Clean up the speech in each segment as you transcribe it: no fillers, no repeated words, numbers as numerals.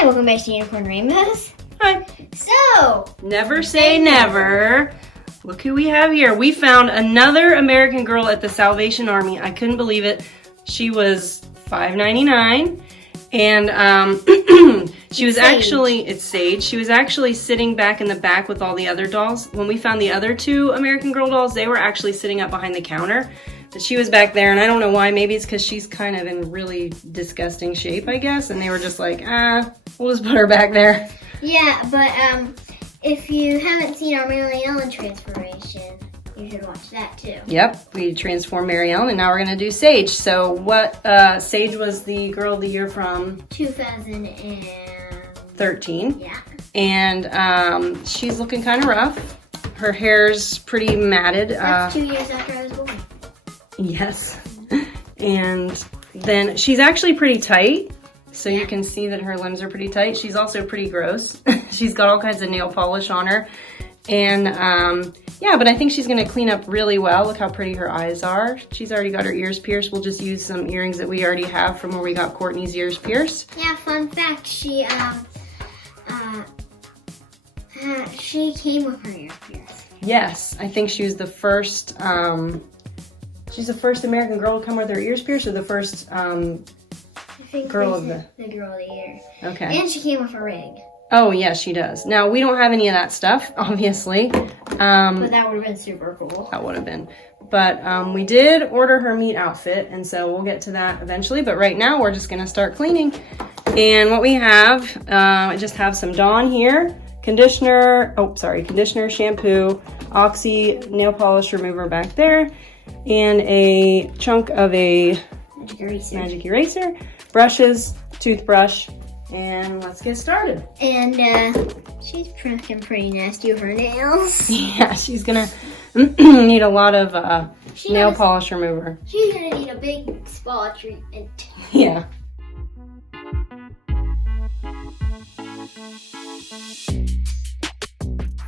Hi, welcome back to Unicorn Rainbows. Hi. So, Never say never. Look who we have here. We found another American Girl at the Salvation Army. I couldn't believe it. She was $5.99, and she was actually, it's Saige. She was actually sitting back in the back with all the other dolls. When we found the other two American Girl dolls, they were actually sitting up behind the counter. But she was back there, and I don't know why. Maybe it's because she's kind of in really disgusting shape, I guess. And they were just like, we'll just put her back there. Yeah, but if you haven't seen our Mary Ellen transformation, you should watch that too. Yep, we transformed Mary Ellen, and now we're going to do Saige. So what, Saige was the Girl of the Year from? 2013. Yeah. And she's looking kind of rough. Her hair's pretty matted. That's 2 years after I was born. Yes. And then she's actually pretty tight. So you can see that her limbs are pretty tight. She's also pretty gross. She's got all kinds of nail polish on her. And yeah, but I think she's gonna clean up really well. Look how pretty her eyes are. She's already got her ears pierced. We'll just use some earrings that we already have from where we got Courtney's ears pierced. Yeah, fun fact, she came with her ears pierced. Yes, I think she was the first, she's the first American Girl to come with her ears pierced, or the first Girl of the Girl of the Year. Okay. And she came with a ring. Oh, yeah, she does. Now, we don't have any of that stuff, obviously. But that would have been super cool. That would have been. But we did order her meat outfit, and so we'll get to that eventually. But right now, we're just going to start cleaning. And what we have, I just have some Dawn here. Conditioner, shampoo, Oxy nail polish remover back there, and a chunk of a magic eraser, brushes, toothbrush, and let's get started. And she's pretty nasty with her nails. Yeah, she's gonna need a lot of nail polish remover. She's gonna need a big spa treatment. Yeah.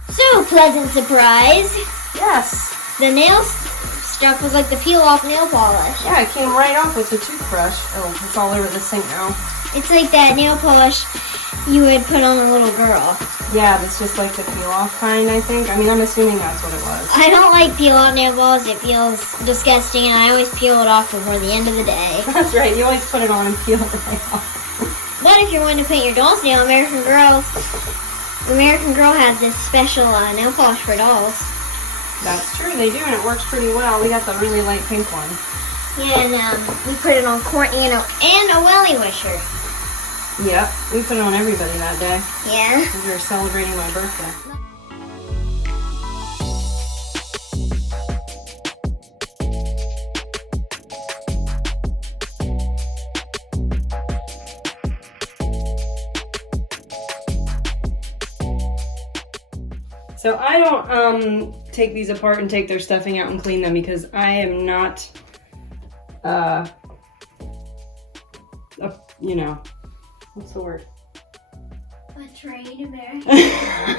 So, pleasant surprise. Yes. The nail stuff was like the peel-off nail polish. Yeah, it came right off with the toothbrush. Oh, it's all over the sink now. It's like that nail polish you would put on a little girl. Yeah, it's just like the peel-off kind, I think. I mean, I'm assuming that's what it was. I don't like peel-off nail polish. It feels disgusting, and I always peel it off before the end of the day. That's right. You always put it on and peel it off. But if you're wanting to paint your doll's nail, American Girl had this special nail polish for dolls. That's true, they do, and it works pretty well. We got the really light pink one. Yeah, and we put it on Courtney and a Welly Wisher. Yep, we put it on everybody that day. Yeah. We were celebrating my birthday. So I don't take these apart and take their stuffing out and clean them because I am not, you know, what's the word? A trained American.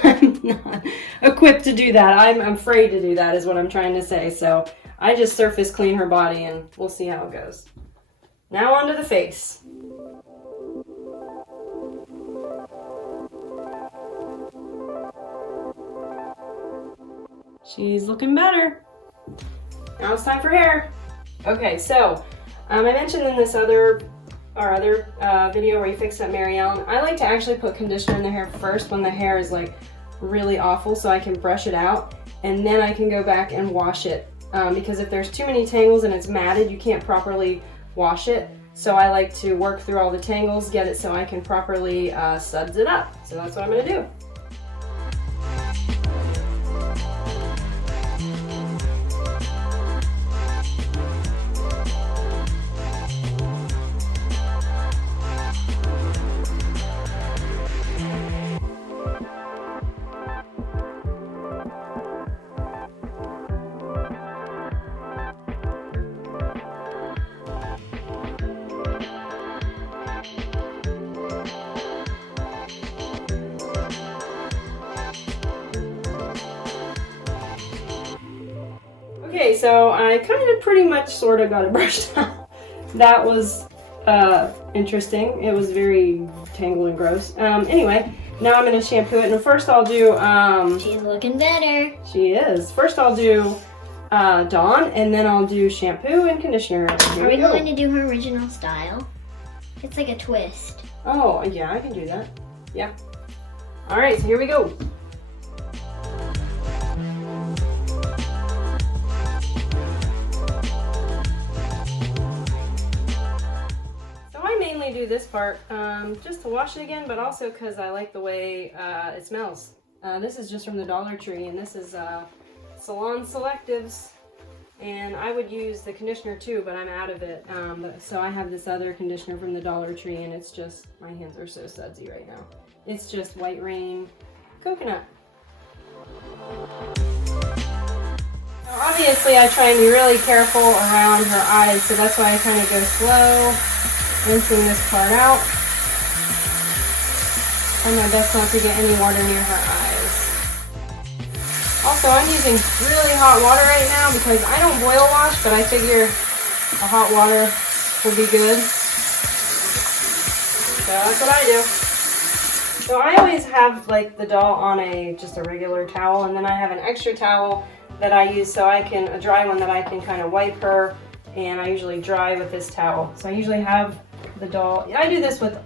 I'm not equipped to do that. I'm afraid to do that is what I'm trying to say. So I just surface clean her body and we'll see how it goes. Now onto the face. She's looking better. Now it's time for hair. Okay, so I mentioned in this other video where you fix up Mary Ellen, I like to actually put conditioner in the hair first when the hair is like really awful, so I can brush it out and then I can go back and wash it because if there's too many tangles and it's matted, you can't properly wash it. So I like to work through all the tangles, get it so I can properly suds it up. So that's what I'm gonna do. Okay, so I kind of pretty much sort of got it brushed out. That was interesting. It was very tangled and gross. Anyway, now I'm going to shampoo it. And first I'll do... She's looking better. She is. First I'll do Dawn, and then I'll do shampoo and conditioner. Are we going to do her original style? It's like a twist. Oh, yeah, I can do that. Yeah. All right, so here we go. Do this part just to wash it again, but also because I like the way it smells. This is just from the Dollar Tree, and this is Salon Selectives, and I would use the conditioner too, but I'm out of it. So I have this other conditioner from the Dollar Tree, and it's just, my hands are so sudsy right now. It's just White Rain Coconut. Now, obviously I try and be really careful around her eyes, so that's why I kind of go slow, rinsing this part out. Try my best not to get any water near her eyes. Also, I'm using really hot water right now because I don't boil wash, but I figure the hot water will be good. So that's what I do. So I always have like the doll on just a regular towel, and then I have an extra towel that I use so I can, a dry one that I can kind of wipe her, and I usually dry with this towel. So I usually have the doll, I do this with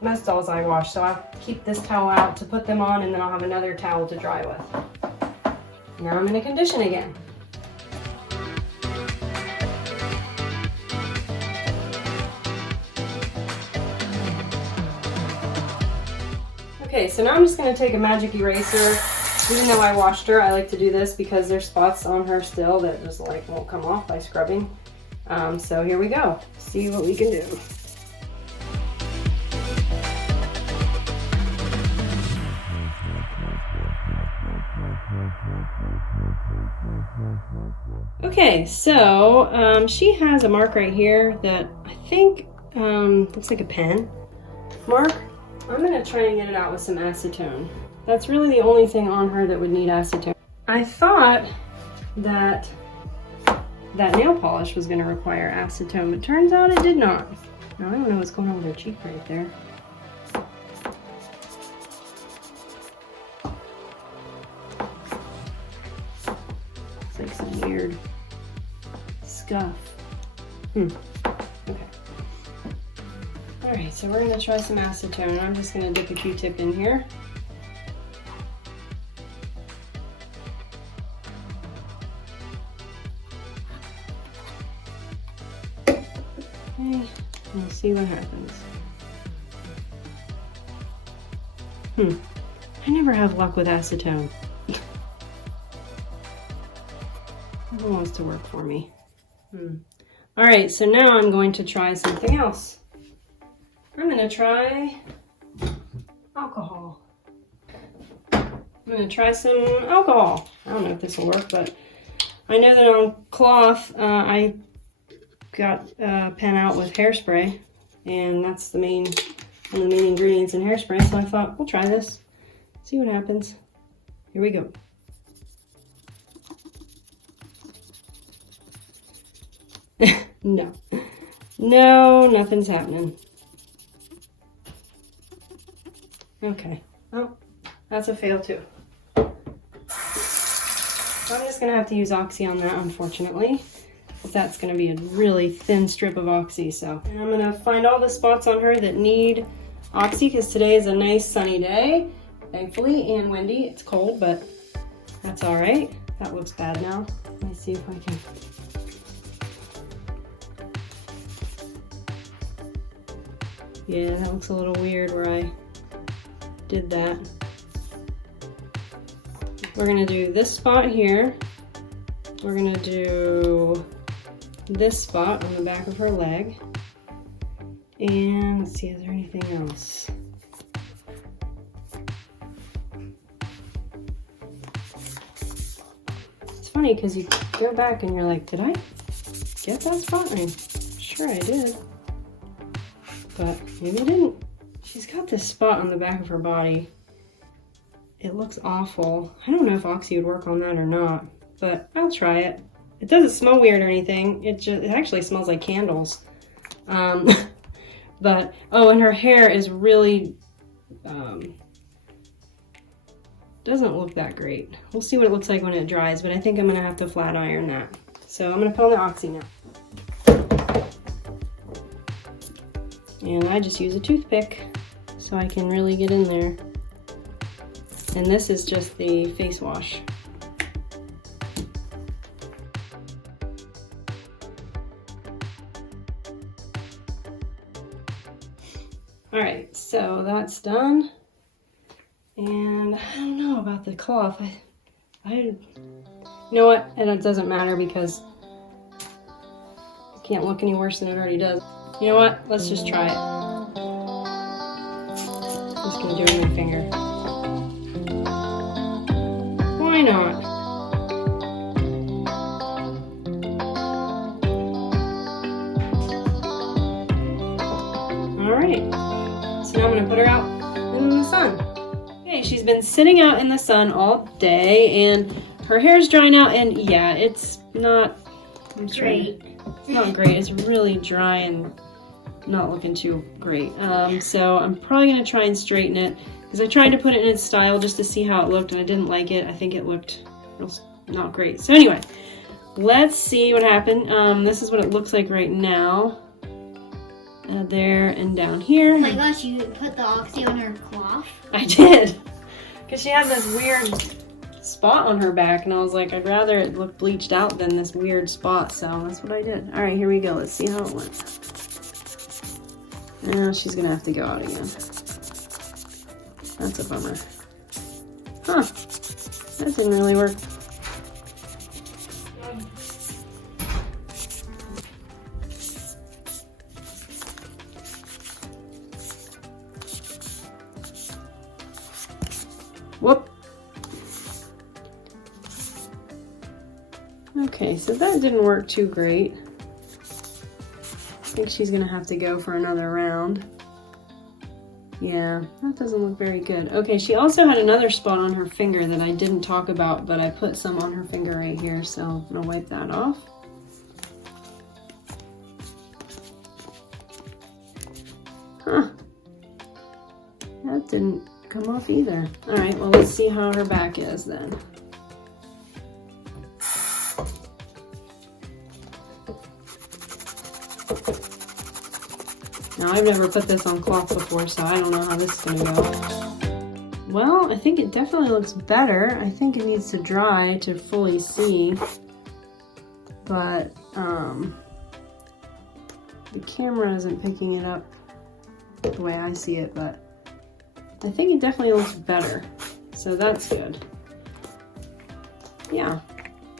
most dolls I wash, so I keep this towel out to put them on, and then I'll have another towel to dry with. Now I'm going to condition again. Okay, so now I'm just going to take a magic eraser. Even though I washed her, I like to do this because there's spots on her still that just like won't come off by scrubbing. So here we go. See what we can do. Okay, so she has a mark right here that I think looks like a pen mark. I'm going to try and get it out with some acetone. That's really the only thing on her that would need acetone. I thought that nail polish was going to require acetone, but turns out it did not. Now I don't know what's going on with her cheek right there. It's like some weird scuff. Okay. Alright, so we're going to try some acetone. I'm just going to dip a Q-tip in here. Okay, we'll see what happens. I never have luck with acetone. Never wants to work for me. Alright, so now I'm going to try something else. I'm going to try alcohol. I'm going to try some alcohol. I don't know if this will work, but I know that on cloth, I got pen out with hairspray, and that's one of the main ingredients in hairspray, so I thought, we'll try this, see what happens. Here we go. No, nothing's happening. Okay, well, that's a fail too. So I'm just gonna have to use Oxy on that, unfortunately. That's gonna be a really thin strip of Oxy, so. And I'm gonna find all the spots on her that need Oxy, because today is a nice sunny day, thankfully, and windy. It's cold, but that's all right. That looks bad now. Let me see if I can. Yeah, that looks a little weird where I did that. We're gonna do this spot here. We're gonna do this spot on the back of her leg. And let's see, is there anything else? It's funny because you go back and you're like, did I get that spot? I'm sure I did, but maybe I didn't. She's got this spot on the back of her body. It looks awful. I don't know if Oxy would work on that or not, but I'll try it. It doesn't smell weird or anything. It actually smells like candles. But, oh, and her hair is really, doesn't look that great. We'll see what it looks like when it dries, but I think I'm gonna have to flat iron that. So I'm gonna put on the Oxy now. And I just use a toothpick so I can really get in there. And this is just the face wash. All right, so that's done. And I don't know about the cloth. You know what? And it doesn't matter because it can't look any worse than it already does. You know what? Let's just try it. I'm just gonna do it with my finger. Why not? All right. So now I'm gonna put her out in the sun. Okay, she's been sitting out in the sun all day, and her hair's drying out. And yeah, it's not Great. It's not great. It's really dry and not looking too great. So I'm probably gonna try and straighten it because I tried to put it in its style just to see how it looked, and I didn't like it. I think it looked not great. So anyway, let's see what happened. This is what it looks like right now. There and down here. Oh my gosh, you put the Oxy on her cloth? I did, because she had this weird spot on her back, and I was like, I'd rather it look bleached out than this weird spot, so that's what I did. All right, here we go. Let's see how it went. Now she's gonna have to go out again. That's a bummer. Huh, that didn't really work. Whoop. Okay, so that didn't work too great. I think she's gonna have to go for another round. Yeah, that doesn't look very good. Okay, she also had another spot on her finger that I didn't talk about, but I put some on her finger right here, so I'm gonna wipe that off. Huh. That didn't come off either. All right, well, let's see how her back is then. Now, I've never put this on cloth before, so I don't know how this is gonna go. Well, I think it definitely looks better. I think it needs to dry to fully see, but the camera isn't picking it up the way I see it, but I think it definitely looks better, so that's good. Yeah.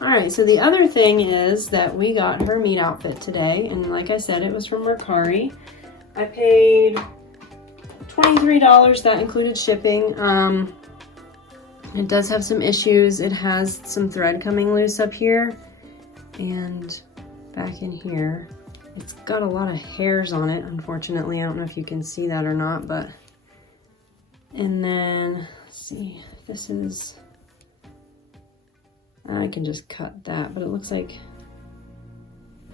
All right, so the other thing is that we got her meat outfit today, and like I said, it was from Mercari. I paid $23, that included shipping. It does have some issues. It has some thread coming loose up here, and back in here. It's got a lot of hairs on it, unfortunately. I don't know if you can see that or not, but... And then, let's see, this is... I can just cut that, but it looks like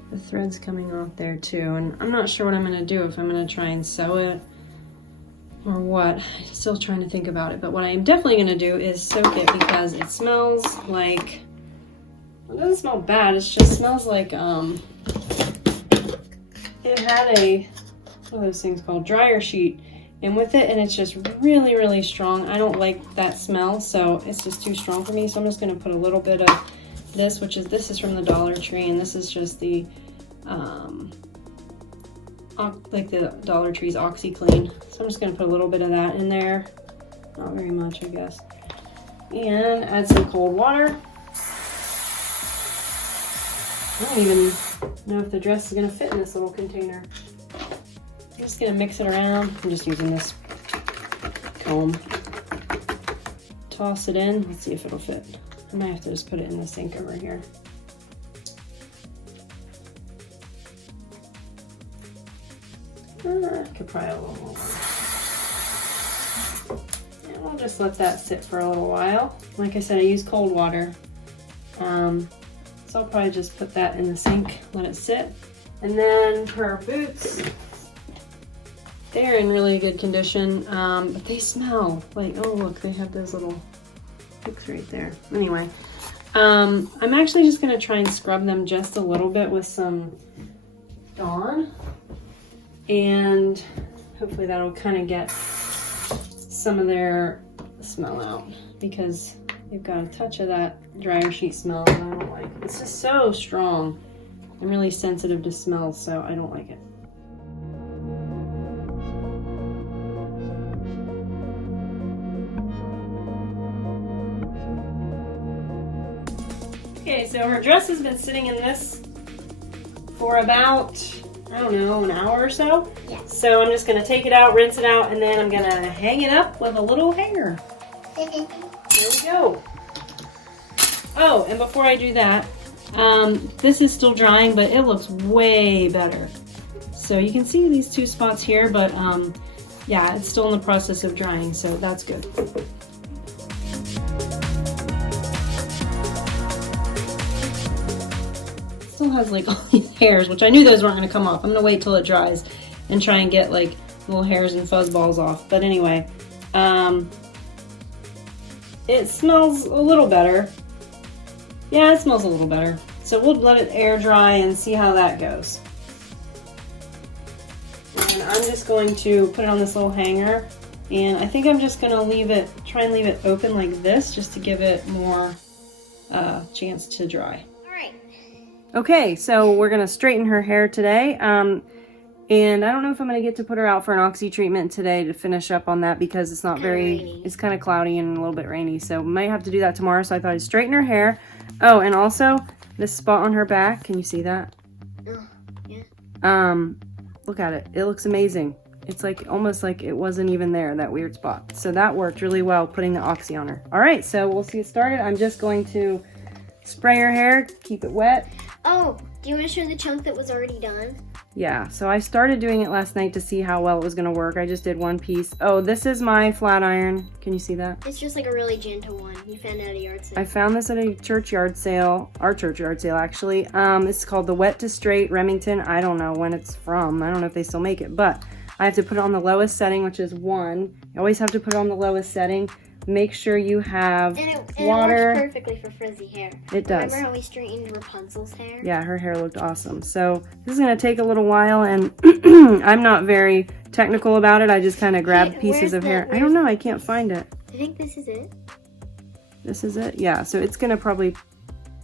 the thread's coming off there too. And I'm not sure what I'm gonna do, if I'm gonna try and sew it or what. I'm still trying to think about it. But what I'm definitely gonna do is soak it because it smells like, well, it doesn't smell bad, it just smells like, it had a, what are those things called? Dryer sheet in with it, and it's just really, really strong. I don't like that smell, so it's just too strong for me. So I'm just gonna put a little bit of this, this is from the Dollar Tree, and this is just the, like the Dollar Tree's OxyClean. So I'm just gonna put a little bit of that in there. Not very much, I guess. And add some cold water. I don't even know if the dress is gonna fit in this little container. I'm just gonna mix it around. I'm just using this comb. Toss it in. Let's see if it'll fit. I might have to just put it in the sink over here. I could probably a little more. And we'll just let that sit for a little while. Like I said, I use cold water. So I'll probably just put that in the sink, let it sit. And then her boots, they're in really good condition, but they smell like, oh look, they have those little hooks right there. Anyway, I'm actually just gonna try and scrub them just a little bit with some Dawn, and hopefully that'll kind of get some of their smell out, because they've got a touch of that dryer sheet smell that I don't like. It's just so strong. I'm really sensitive to smells, so I don't like it. Okay, so her dress has been sitting in this for about, I don't know, an hour or so. Yeah. So I'm just gonna take it out, rinse it out, and then I'm gonna hang it up with a little hanger. There we go. Oh, and before I do that, this is still drying, but it looks way better. So you can see these two spots here, but yeah, it's still in the process of drying, so that's good. Still has like all these hairs, which I knew those weren't gonna come off. I'm gonna wait till it dries and try and get like little hairs and fuzz balls off. But anyway, it smells a little better. Yeah, it smells a little better. So we'll let it air dry and see how that goes. And I'm just going to put it on this little hanger, and I think I'm just gonna try and leave it open like this, just to give it more chance to dry. All right. Okay, so we're gonna straighten her hair today. And I don't know if I'm gonna get to put her out for an oxy treatment today to finish up on that, because it's not it's kind of cloudy and a little bit rainy. So we might have to do that tomorrow. So I thought I'd straighten her hair. Oh, and also this spot on her back, can you see that? Oh, yeah. Look at it. It looks amazing. It's like almost like it wasn't even there, that weird spot. So that worked really well, putting the oxy on her. All right, so we'll get started. I'm just going to spray her hair, keep it wet. Oh, do you want to show the chunk that was already done? Yeah, so I started doing it last night to see how well it was gonna work. I just did one piece. Oh, this is my flat iron. Can you see that? It's just like a really gentle one. You found it at a yard sale. I found this at a church yard sale, our church yard sale actually. It's called the Wet to Straight Remington. I don't know when it's from. I don't know if they still make it, but I have to put it on the lowest setting, which is 1. You always have to put it on the lowest setting. Make sure you have water. It works perfectly for frizzy hair. It does. Remember how we straightened Rapunzel's hair? Yeah, her hair looked awesome. So this is gonna take a little while, and I'm not very technical about it. I just kind of grabbed pieces of hair. I don't know, I can't find it. I think this is it. This is it? Yeah, so it's gonna probably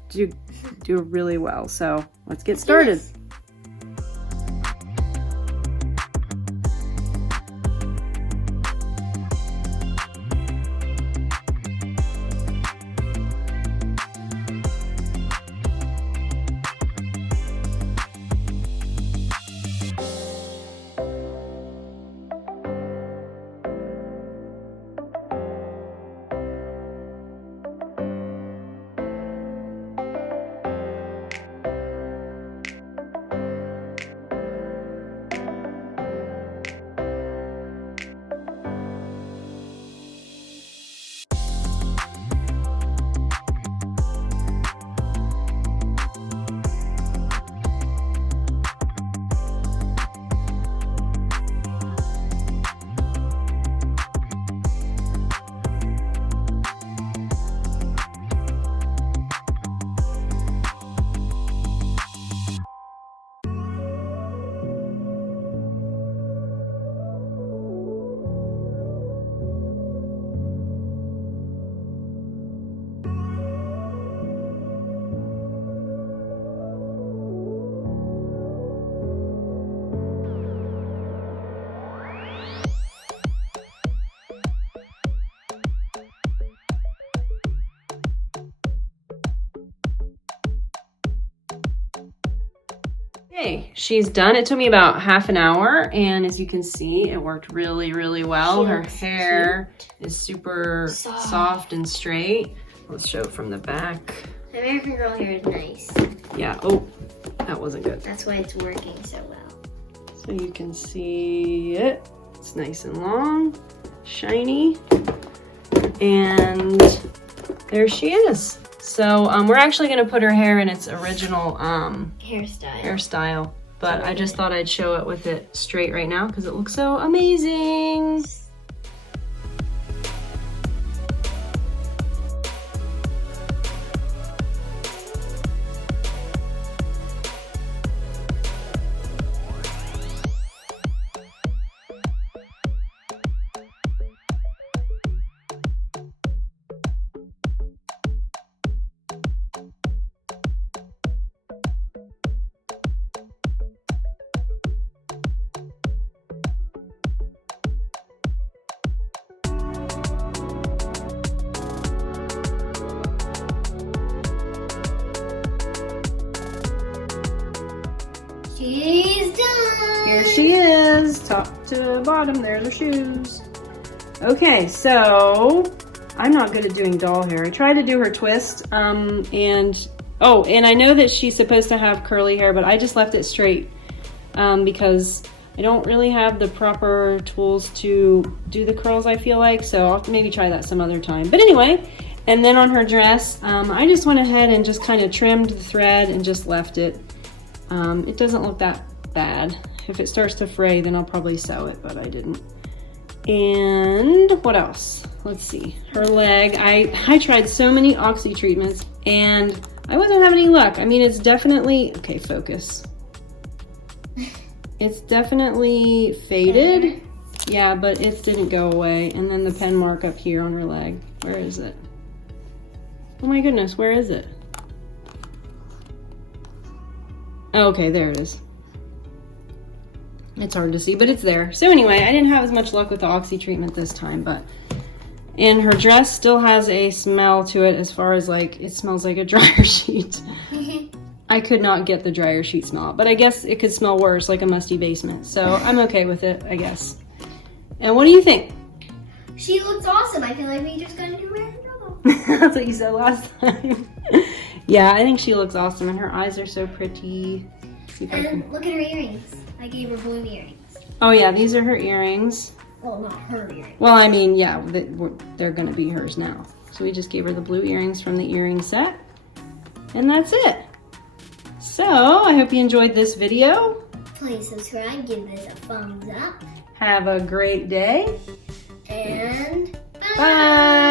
do really well. So let's get started. Okay, she's done. It took me about half an hour, and as you can see, it worked really, really well. Her hair is super soft and straight. Let's show it from the back. American Girl hair is nice. Yeah, oh, that wasn't good. That's why it's working so well. So you can see it. It's nice and long, shiny, and there she is. So we're actually gonna put her hair in its original hairstyle, but I just thought I'd show it with it straight right now because it looks so amazing. She's done. Here she is, top to bottom, there's her shoes. Okay, so I'm not good at doing doll hair. I tried to do her twist, and I know that she's supposed to have curly hair, but I just left it straight because I don't really have the proper tools to do the curls, I feel like, so I'll maybe try that some other time. But anyway, and then on her dress, I just went ahead and just kind of trimmed the thread and just left it. It doesn't look that bad. If it starts to fray, then I'll probably sew it, but I didn't. And what else? Let's see. Her leg. I tried so many oxy treatments and I wasn't having any luck. I mean, it's definitely, okay, focus. It's definitely faded. Yeah, but it didn't go away. And then the pen mark up here on her leg. Where is it? Oh my goodness, where is it? Oh, okay, there it is. It's hard to see, but it's there. So anyway, I didn't have as much luck with the oxy treatment this time, and her dress still has a smell to it as far as like, it smells like a dryer sheet. I could not get the dryer sheet smell out, but I guess it could smell worse, like a musty basement. So I'm okay with it, I guess. And what do you think? She looks awesome. I feel like we just got a new American Girl. That's what you said last time. Yeah, I think she looks awesome, and her eyes are so pretty. See if I can... Look at her earrings. I gave her blue earrings. Oh yeah, these are her earrings. Well, not her earrings. Well, I mean, yeah, they're gonna be hers now. So we just gave her the blue earrings from the earring set, and that's it. So I hope you enjoyed this video. Please subscribe, give this a thumbs up. Have a great day. And bye.